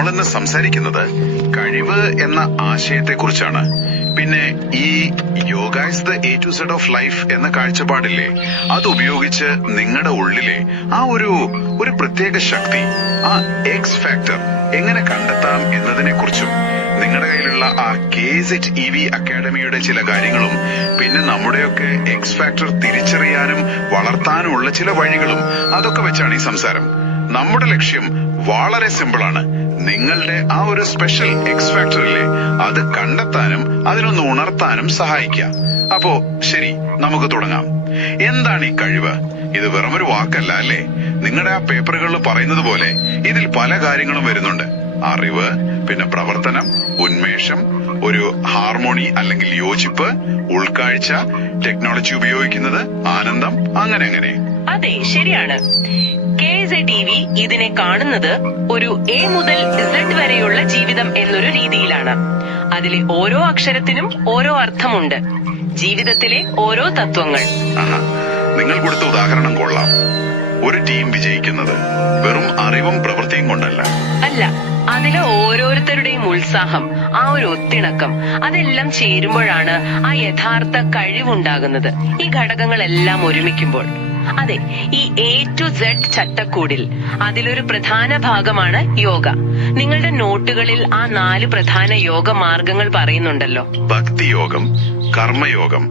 നമ്മളിന്ന് സംസാരിക്കുന്നത് കഴിവ് എന്ന ആശയത്തെക്കുറിച്ചാണ്. പിന്നെ ഈ yoga is the A to Z of life എന്ന കാഴ്ചപ്പാടില്ലേ, അതുപയോഗിച്ച് നിങ്ങളുടെ ഉള്ളിലെ ആ ഒരു പ്രത്യേക ശക്തി, ആ എക്സ് ഫാക്ടർ എങ്ങനെ കണ്ടെത്താം എന്നതിനെ കുറിച്ചും, നിങ്ങളുടെ കയ്യിലുള്ള ആ KZEV അക്കാഡമിയുടെ ചില കാര്യങ്ങളും, പിന്നെ നമ്മുടെയൊക്കെ എക്സ് ഫാക്ടർ തിരിച്ചറിയാനും വളർത്താനുമുള്ള ചില വഴികളും, അതൊക്കെ വെച്ചാണ് ഈ സംസാരം. നമ്മുടെ ലക്ഷ്യം വളരെ സിമ്പിളാണ്. നിങ്ങളുടെ ആ ഒരു സ്പെഷ്യൽ എക്സ് ഫാക്ടറിലെ അത് കണ്ടെത്താനും അതിനൊന്ന് ഉണർത്താനും സഹായിക്കുക. അപ്പോ ശരി, നമുക്ക് തുടങ്ങാം. എന്താണ് ഈ കഴിവ്? ഇത് വെറുമൊരു വാക്കല്ല അല്ലേ? നിങ്ങളുടെ ആ പേപ്പറുകളിൽ പറയുന്നത് പോലെ ഇതിൽ പല കാര്യങ്ങളും വരുന്നുണ്ട്. അറിവ്, പിന്നെ പ്രവർത്തനം, ഉന്മേഷം, ഒരു ഹാർമോണി അല്ലെങ്കിൽ യോജിപ്പ്, ഉൾക്കാഴ്ച, ടെക്നോളജി ഉപയോഗിക്കുന്നത്, ആനന്ദം, അങ്ങനെ. അതെ, ശരിയാണ്. KZEV ഇതിനെ കാണുന്നത് ഒരു A മുതൽ Z വരെയുള്ള ജീവിതം എന്നൊരു രീതിയിലാണ്. അതിലെ ഓരോ അക്ഷരത്തിനും ഓരോ അർത്ഥമുണ്ട്, ജീവിതത്തിലെ ഓരോ തത്വങ്ങൾ. നിങ്ങൾ കൊടുത്ത ഉദാഹരണം കൊള്ളാം. ഒരു ടീം വിജയിക്കുന്നത് വെറും അറിവും പ്രവൃത്തിയും കൊണ്ടല്ല. അല്ല, അതിലെ ഓരോരുത്തരുടെയും ഉത്സാഹം, ആ ഒരു ഒത്തിണക്കം, അതെല്ലാം ചേരുമ്പോഴാണ് ആ യഥാർത്ഥ കഴിവുണ്ടാകുന്നത്. ഈ ഘടകങ്ങളെല്ലാം ഒരുമിക്കുമ്പോൾ. അതെ, ഈ A to Z ചട്ടക്കൂടിൽ അതിലൊരു പ്രധാന ഭാഗമാണ് യോഗ. നിങ്ങളുടെ നോട്ടുകളിൽ ആ 4 പ്രധാന യോഗ മാർഗങ്ങൾ പറയുന്നുണ്ടല്ലോ. ഭക്തിയോഗം, കർമ്മയോഗം,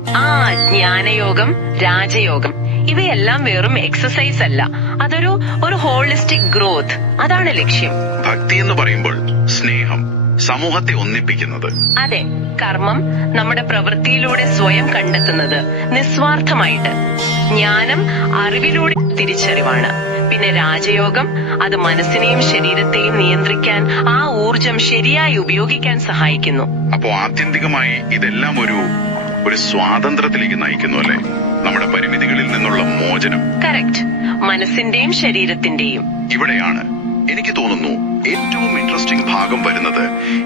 ജ്ഞാനയോഗം, രാജയോഗം. ഇവയെല്ലാം വെറും എക്സസൈസ് അല്ല, അതൊരു ഹോളിസ്റ്റിക് ഗ്രോത്ത്. അതാണ് ലക്ഷ്യം. ഭക്തി എന്ന് പറയുമ്പോൾ സ്നേഹം, സമൂഹത്തെ ഒന്നിപ്പിക്കുന്നത്. അതെ, കർമ്മം നമ്മുടെ പ്രവൃത്തിയിലൂടെ സ്വയം കണ്ടെത്തുന്നത്, നിസ്വാർത്ഥമായിട്ട്. ജ്ഞാനം അറിവിലൂടെ തിരിച്ചറിവാണ്. പിന്നെ രാജയോഗം, അത് മനസ്സിനെയും ശരീരത്തെയും നിയന്ത്രിക്കാൻ, ആ ഊർജം ശരിയായി ഉപയോഗിക്കാൻ സഹായിക്കുന്നു. അപ്പോ ആത്യന്തികമായി ഇതെല്ലാം ഒരു സ്വാതന്ത്ര്യത്തിലേക്ക് നയിക്കുന്നു അല്ലേ? നമ്മുടെ പരിമിതികളിൽ നിന്നുള്ള മോചനം. കറക്റ്റ്. മനസ്സിന്റെയും ശരീരത്തിന്റെയും. ഇവിടെയാണ് എനിക്ക് തോന്നുന്നു ഏറ്റവും ഇൻട്രസ്റ്റിംഗ് ഭാഗം വരുന്നത്.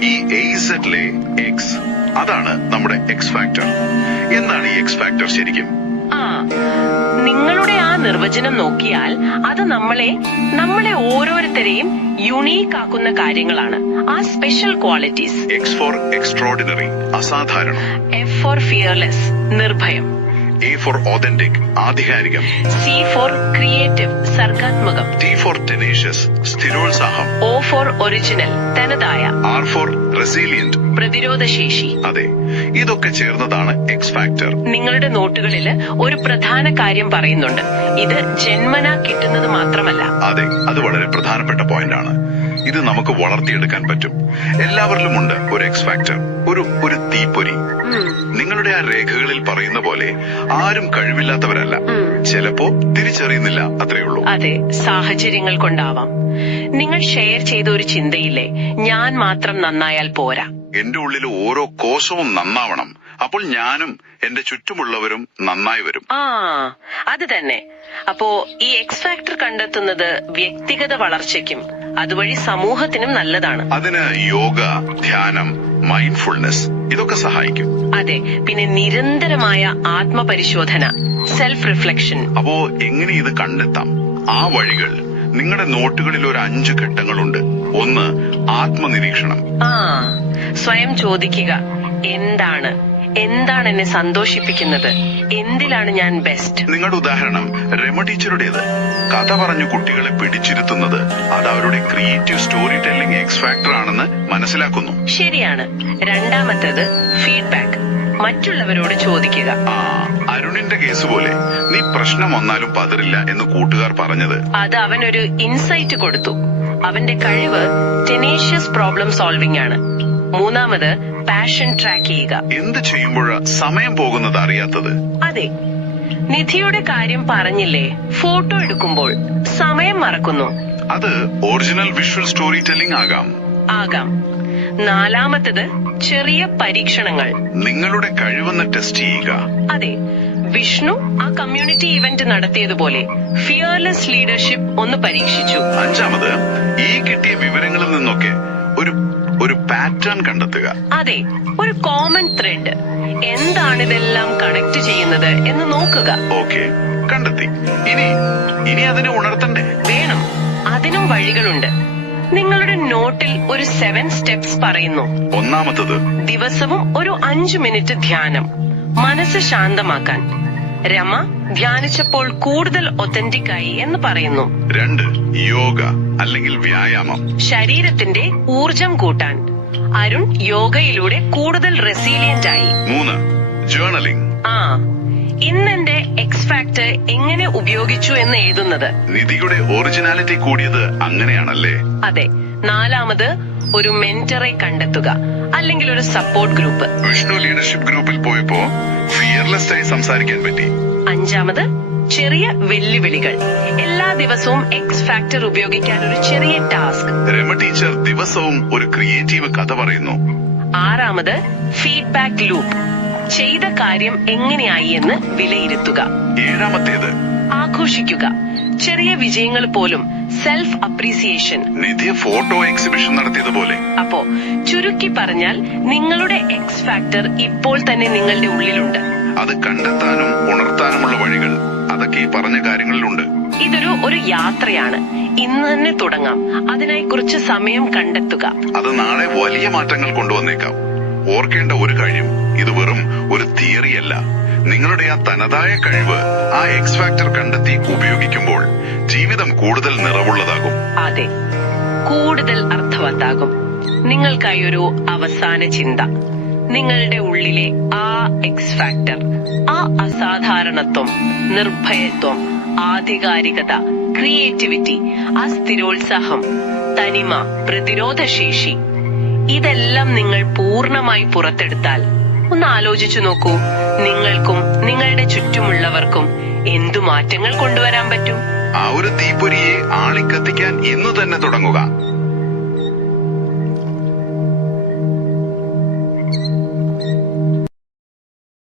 ഈ AZലെ എക്സ്, അതാണ് നമ്മുടെ എക്സ് ഫാക്ടർ. എന്താണ് ഈ എക്സ് ഫാക്ടർ ശരിക്കും? നിങ്ങളുടെ ആ നിർവചനം നോക്കിയാൽ അത് നമ്മളെ ഓരോരുത്തരെയും യുണീക്ക് ആക്കുന്ന കാര്യങ്ങളാണ്, ആ special qualities. X for extraordinary, അസാധാരണം. F ഫോർ ഫിയർലെസ്, നിർഭയം. A ഫോർ ഓതന്റിക്, ആധികാരികം. C ഫോർ ക്രിയേറ്റീവ്, സർഗാത്മകം. T ഫോർ ടെനേഷ്യസ്, സ്ഥിരോത്സാഹം. O ഫോർ ഒറിജിനൽ, തനതായ. R ഫോർ റെസിലിയന്റ്, പ്രതിരോധശേഷി. അതെ, ഇതൊക്കെ ചേർന്നതാണ് എക്സ് ഫാക്ടർ. നിങ്ങളുടെ നോട്ടുകളിൽ ഒരു പ്രധാന കാര്യം പറയുന്നുണ്ട്. ഇത് ജന്മനാ കിട്ടുന്നത് മാത്രമല്ല. അതെ, അത് വളരെ പ്രധാനപ്പെട്ട പോയിന്റ് ആണ്. ഇത് നമുക്ക് വളർത്തിയെടുക്കാൻ പറ്റും. എല്ലാവരിലും ഉണ്ട് ഒരു എക്സ് ഫാക്ടർ, ഒരു തീപ്പൊരി. നിങ്ങളുടെ ആ രേഖകളിൽ പറയുന്ന പോലെ ആരും കഴിവില്ലാത്തവരല്ല. ചിലപ്പോ തിരിച്ചറിയുന്നില്ല, അത്രയുള്ളൂ. അതെ, സാഹചര്യങ്ങൾ കൊണ്ടാവാം. നിങ്ങൾ ഷെയർ ചെയ്ത ഒരു ചിന്തയില്ലേ, ഞാൻ മാത്രം നന്നായാൽ പോരാ, എന്റെ ഉള്ളിൽ ഓരോ കോശവും നന്നാവണം, അപ്പോൾ ഞാനും എന്റെ ചുറ്റുമുള്ളവരും നന്നായി വരും. അത് തന്നെ. അപ്പോ ഈ എക്സ് ഫാക്ടർ കണ്ടെത്തുന്നത് വ്യക്തിഗത വളർച്ചയ്ക്കും അതുവഴി സമൂഹത്തിനും നല്ലതാണ്. അതിന് യോഗ, ധ്യാനം, മൈൻഡ്ഫുൾനെസ് ഇതൊക്കെ സഹായിക്കും. അതെ, പിന്നെ നിരന്തരമായ ആത്മപരിശോധന, സെൽഫ് റിഫ്ലക്ഷൻ. അപ്പോ എങ്ങനെ ഇത് കണ്ടെത്താം? ആ വഴികൾ നിങ്ങളുടെ നോട്ടുകളിൽ ഒരു 5 ഘട്ടങ്ങളുണ്ട്. 1, ആത്മനിരീക്ഷണം. സ്വയം ചോദിക്കുക, എന്താണ് എന്നെ സന്തോഷിപ്പിക്കുന്നത്, എന്തിലാണ് ഞാൻ ബെസ്റ്റ്. നിങ്ങളുടെ ഉദാഹരണം രമ ടീച്ചറുടേത്. കഥ പറഞ്ഞു കുട്ടികളെ പിടിച്ചിരുത്തുന്നത് അത് അവരുടെ creative story telling X factor ആണെന്ന് മനസ്സിലാക്കുന്നു. ശരിയാണ്. രണ്ടാമത്തേത് ഫീഡ്ബാക്ക്, മറ്റുള്ളവരോട് ചോദിക്കുക. അരുണിന്റെ കേസ് പോലെ നീ പ്രശ്നം വന്നാലും പതറില്ല എന്ന് കൂട്ടുകാർ പറഞ്ഞത്, അത് അവനൊരു ഇൻസൈറ്റ് കൊടുത്തു. അവന്റെ കഴിവ് ടെനേഷ്യസ് പ്രോബ്ലം സോൾവിംഗ് ആണ്. മൂന്നാമത് പാഷൻ ട്രാക്ക് ചെയ്യുക. എന്ത് ചെയ്യുമ്പോഴാ സമയം പോകുന്നത് അറിയാത്തത്? അതെ, നിധിയുടെ കാര്യം പറഞ്ഞില്ലേ, ഫോട്ടോ എടുക്കുമ്പോൾ സമയം മറക്കുന്നു. അത് ഒറിജിനൽ വിഷ്വൽ സ്റ്റോറി ടെല്ലിംഗ് ആകാം. നാലാമത്തത് ചെറിയ പരീക്ഷണങ്ങൾ. നിങ്ങളുടെ കഴിവെന്ന് ടെസ്റ്റ് ചെയ്യുക. അതെ, വിഷ്ണു ആ കമ്മ്യൂണിറ്റി ഇവന്റ് നടത്തിയതുപോലെ ഫിയർലെസ് ലീഡർഷിപ്പ് ഒന്ന് പരീക്ഷിച്ചു. അഞ്ചാമത് ഈ കിട്ടിയ വിവരങ്ങളിൽ നിന്നൊക്കെ ഒരു പാറ്റേൺ കണ്ടെത്തുക. അതെ, ഒരു കോമൺ ത്രെഡ്, എന്താണിതെല്ലാം കണക്ട് ചെയ്യുന്നത് എന്ന് നോക്കുക. ഓക്കെ, കണ്ടെത്തി. ഇനി അതിനെ ഉണർത്തണ്ടേ? വേണം. അതിനും വഴികളുണ്ട്. നിങ്ങളുടെ നോട്ടിൽ ഒരു 7 സ്റ്റെപ്സ് പറയുന്നു. ഒന്നാമത്തത്, ദിവസവും ഒരു 5 മിനിറ്റ് ധ്യാനം, മനസ്സ് ശാന്തമാക്കാൻ. രമ ധ്യാനിച്ചപ്പോൾ കൂടുതൽ ഒത്തന്റിക് ആയി എന്ന് പറയുന്നു. 2, യോഗ അല്ലെങ്കിൽ വ്യായാമം, ശരീരത്തിന്റെ ഊർജം കൂട്ടാൻ. അരുൺ യോഗയിലൂടെ കൂടുതൽ റെസീലിയന്റ് ആയി. 3, ജേർണലിംഗ്. ഇന്നെന്റെ എക്സ് ഫാക്ടർ എങ്ങനെ ഉപയോഗിച്ചു എന്ന് എഴുതുന്നത്. നിധിയുടെ ഒറിജിനാലിറ്റി കൂടിയത് അങ്ങനെയാണല്ലേ? അതെ. 4, ഒരു മെന്ററെ കണ്ടെത്തുക അല്ലെങ്കിൽ ഒരു സപ്പോർട്ട് ഗ്രൂപ്പ്. വിഷ്ണു ലീഡർഷിപ്പ് ഗ്രൂപ്പിൽ പോയപ്പോ ഫിയർലെസ് ആയി സംസാരിക്കാൻ പറ്റി. 5, ചെറിയ വെല്ലുവിളികൾ. എല്ലാ ദിവസവും എക്സ് ഫാക്ടർ ഉപയോഗിക്കാൻ ഒരു ചെറിയ ടാസ്ക്. രമ ടീച്ചർ ദിവസവും ഒരു ക്രിയേറ്റീവ് കഥ പറയുന്നു. 6, ഫീഡ്ബാക്ക് ലൂപ്പ്. ചെയ്ത കാര്യം എങ്ങനെയായി എന്ന് വിലയിരുത്തുക. 7, ആഘോഷിക്കുക. ചെറിയ വിജയങ്ങൾ പോലും സെൽഫ് അപ്രീസിയേഷൻ. നിധി ഫോട്ടോ എക്സിബിഷൻ നടത്തിയതുപോലെ. അപ്പോ ചുരുക്കി പറഞ്ഞാൽ നിങ്ങളുടെ എക്സ് ഫാക്ടർ ഇപ്പോൾ തന്നെ നിങ്ങളുടെ ഉള്ളിലുണ്ട്. അത് കണ്ടെത്താനും ഉണർത്താനുമുള്ള വഴികൾ അതൊക്കെ ഈ പറഞ്ഞ കാര്യങ്ങളിലുണ്ട്. ഇതൊരു യാത്രയാണ്. ഇന്ന് തന്നെ തുടങ്ങാം. അതിനായി കുറച്ച് സമയം കണ്ടെത്തുക. അത് നാളെ വലിയ മാറ്റങ്ങൾ കൊണ്ടുവന്നേക്കാം. ഓർക്കേണ്ട ഒരു കാര്യം, ഇത് വെറും ഒരു തിയറിയല്ല. നിങ്ങളുടെ ആ തനതായ കഴിവ്, ആ എക്സ് ഫാക്ടർ കണ്ടെത്തി ഉപയോഗിക്കുമ്പോൾ ജീവിതം കൂടുതൽ നിറവുള്ളതാകും. അതെ, കൂടുതൽ അർത്ഥവത്താകും. നിങ്ങൾക്കായി ഒരു അവസാന ചിന്ത. നിങ്ങളുടെ ഉള്ളിലെ ആ എക്സ് ഫാക്ടർ, ആ അസാധാരണത്വം, നിർഭയത്വം, ആധികാരികത, ക്രിയേറ്റിവിറ്റി, ആ സ്ഥിരോത്സാഹം, തനിമ, പ്രതിരോധശേഷി, ഇതെല്ലാം നിങ്ങൾ പൂർണ്ണമായി പുറത്തെടുത്താൽ ഒന്ന് ആലോചിച്ചു നോക്കൂ. നിങ്ങൾക്കും നിങ്ങളുടെ ചുറ്റുമുള്ളവർക്കും എന്തു മാറ്റങ്ങൾ കൊണ്ടുവരാൻ പറ്റും. ആ ഒരു തീപ്പൊരിയെ ആളിക്കത്തിക്കാൻ ഇന്നു തന്നെ തുടങ്ങുക.